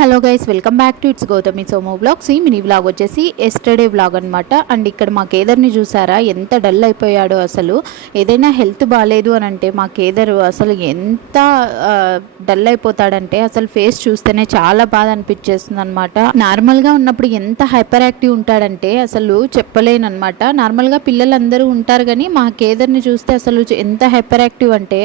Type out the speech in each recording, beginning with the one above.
Hello guys, welcome back to its Gautami సోమో vlogs. ఈ mini vlog వచ్చేసి ఎస్టర్డే వ్లాగ్ అనమాట. అండ్ ఇక్కడ మా కేదర్ని చూసారా, ఎంత డల్ అయిపోయాడో. అసలు ఏదైనా హెల్త్ బాగాలేదు అని అంటే మా కేదర్ అసలు ఎంత డల్ అయిపోతాడంటే అసలు ఫేస్ చూస్తేనే చాలా బాధ అనిపించేస్తుంది అనమాట. నార్మల్గా ఉన్నప్పుడు ఎంత హైపర్ యాక్టివ్ ఉంటాడంటే అసలు చెప్పలేనమాట. నార్మల్గా పిల్లలందరూ ఉంటారు కానీ మా కేదర్ని చూస్తే అసలు ఎంత హైపర్ యాక్టివ్ అంటే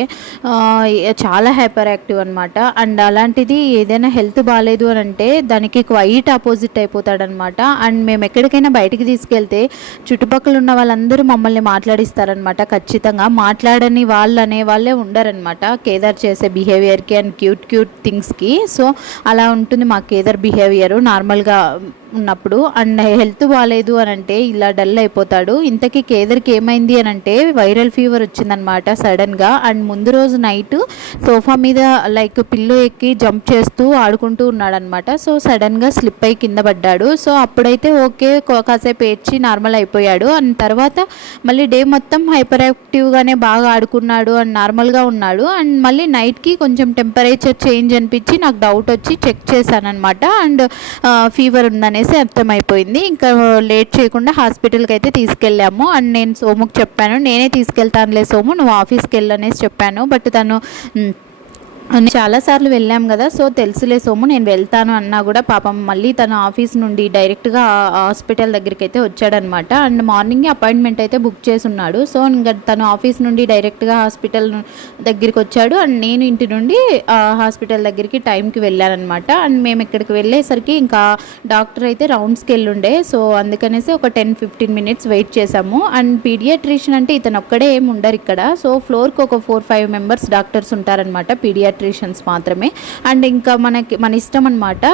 చాలా హైపర్ యాక్టివ్ అనమాట. అండ్ అలాంటిది ఏదైనా హెల్త్ బాగాలేదు అని అంటే దానికి క్వైట్ ఆపోజిట్ అయిపోతాడనమాట. అండ్ మేము ఎక్కడికైనా బయటికి తీసుకెళ్తే చుట్టుపక్కల ఉన్న వాళ్ళందరూ మమ్మల్ని మాట్లాడిస్తారనమాట. ఖచ్చితంగా మాట్లాడని వాళ్ళు అనే వాళ్ళే ఉండరనమాట కేదార్ చేసే బిహేవియర్కి అండ్ క్యూట్ థింగ్స్కి. సో అలా ఉంటుంది మా కేదార్ బిహేవియరు నార్మల్గా ఉన్నప్పుడు. అండ్ హెల్త్ బాగాలేదు అని అంటే ఇలా డల్ అయిపోతాడు. ఇంతకీ కేదర్కి ఏమైంది అని అంటే వైరల్ ఫీవర్ వచ్చిందనమాట సడన్గా. అండ్ ముందు రోజు నైట్ సోఫా మీద లైక్ పిల్లో ఎక్కి జంప్ చేస్తూ ఆడుకుంటూ ఉన్నాడనమాట. సో సడన్గా స్లిప్ అయి కింద పడ్డాడు. సో అప్పుడైతే ఓకే, కాసేపు ఏడ్చి నార్మల్ అయిపోయాడు. అండ్ తర్వాత మళ్ళీ డే మొత్తం హైపర్ యాక్టివ్గానే బాగా ఆడుకున్నాడు అండ్ నార్మల్గా ఉన్నాడు. అండ్ మళ్ళీ నైట్కి కొంచెం టెంపరేచర్ చేంజ్ అనిపించి నాకు డౌట్ వచ్చి చెక్ చేశానమాట. అండ్ ఫీవర్ ఉందనేసి అర్థమైపోయింది. ఇంకా లేట్ చేయకుండా హాస్పిటల్కి అయితే తీసుకెళ్ళాము. అండ్ నేను సోముకి చెప్పాను, నేనే తీసుకెళ్తానులే సోము, నువ్వు ఆఫీస్కి వెళ్ళనేసి చెప్పాను. బట్ తను చాలాసార్లు వెళ్ళాం కదా, సో తెలుసులే సోము నేను వెళ్తాను అన్నా కూడా పాపం మళ్ళీ తన ఆఫీస్ నుండి డైరెక్ట్గా హాస్పిటల్ దగ్గరికి అయితే వచ్చాడనమాట. అండ్ మార్నింగ్ అపాయింట్మెంట్ అయితే బుక్ చేసి ఉన్నాడు. సో ఇంకా తను ఆఫీస్ నుండి డైరెక్ట్గా హాస్పిటల్ దగ్గరికి వచ్చాడు. అండ్ నేను ఇంటి నుండి హాస్పిటల్ దగ్గరికి టైంకి వెళ్ళానమాట. అండ్ మేము ఇక్కడికి వెళ్ళేసరికి ఇంకా డాక్టర్ అయితే రౌండ్స్కి వెళ్ళుండే. సో అందుకనేసి ఒక 10-15 మినిట్స్ వెయిట్ చేసాము. అండ్ పీడియాట్రిషియన్ అంటే ఇతను ఒక్కడే ఏమి ఉండరు ఇక్కడ. సో ఫ్లోర్కి ఒక 4-5 మెంబర్స్ డాక్టర్స్ ఉంటారనమాట, పీడియాట్రిషియన్స్ మాత్రమే. అండ్ ఇంకా మన ఇష్టం అనమాట,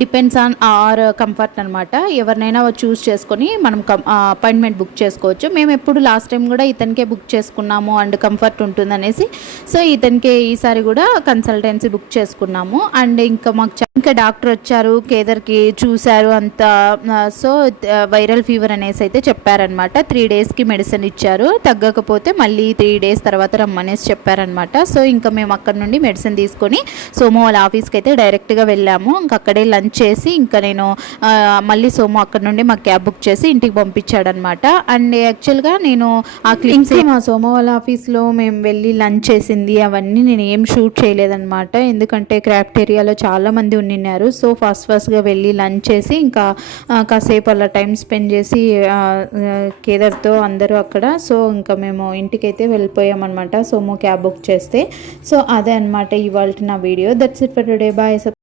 డిపెండ్స్ ఆన్ అవర్ కంఫర్ట్ అనమాట. ఎవరినైనా చూస్ చేసుకొని మనం అపాయింట్మెంట్ బుక్ చేసుకోవచ్చు. మేము ఎప్పుడు లాస్ట్ టైం కూడా ఇతనికే బుక్ చేసుకున్నాము అండ్ కంఫర్ట్ ఉంటుందనేసి. సో ఇతనికే ఈసారి కూడా కన్సల్టెన్సీ బుక్ చేసుకున్నాము. అండ్ ఇంకా మాకు ఇంకా డాక్టర్ వచ్చారు, కేదర్కి చూశారు అంతా. సో వైరల్ ఫీవర్ అనేసి అయితే చెప్పారనమాట. 3 డేస్కి మెడిసిన్ ఇచ్చారు, తగ్గకపోతే మళ్ళీ 3 డేస్ తర్వాత రమ్మనేసి చెప్పారనమాట. సో ఇంకా మేము అక్కడ నుండి మెడిసిన్ తీసుకొని సోము వాళ్ళ ఆఫీస్కి అయితే డైరెక్ట్గా వెళ్ళాము. ఇంకా అక్కడే లంచ్ చేసి ఇంకా నేను మళ్ళీ సోము అక్కడ నుండి మా క్యాబ్ బుక్ చేసి ఇంటికి పంపించాడనమాట. అండ్ యాక్చువల్గా నేను ఆ క్లిప్స్ మా సోము వాళ్ళ ఆఫీస్లో మేము వెళ్ళి లంచ్ చేసింది అవన్నీ నేను ఏం షూట్ చేయలేదన్నమాట. ఎందుకంటే క్రాఫ్టేరియాలో చాలామంది ఉన్నారు. సో ఫస్ట్గా వెళ్ళి లంచ్ చేసి ఇంకా కాసేపు అలా టైం స్పెండ్ చేసి కేదర్తో అందరూ అక్కడ. సో ఇంకా మేము ఇంటికైతే వెళ్ళిపోయామన్నమాట సోము క్యాబ్ బుక్ చేస్తే. సో అదే అనమాట ఇవాళ నా video. That's it for today. Bye.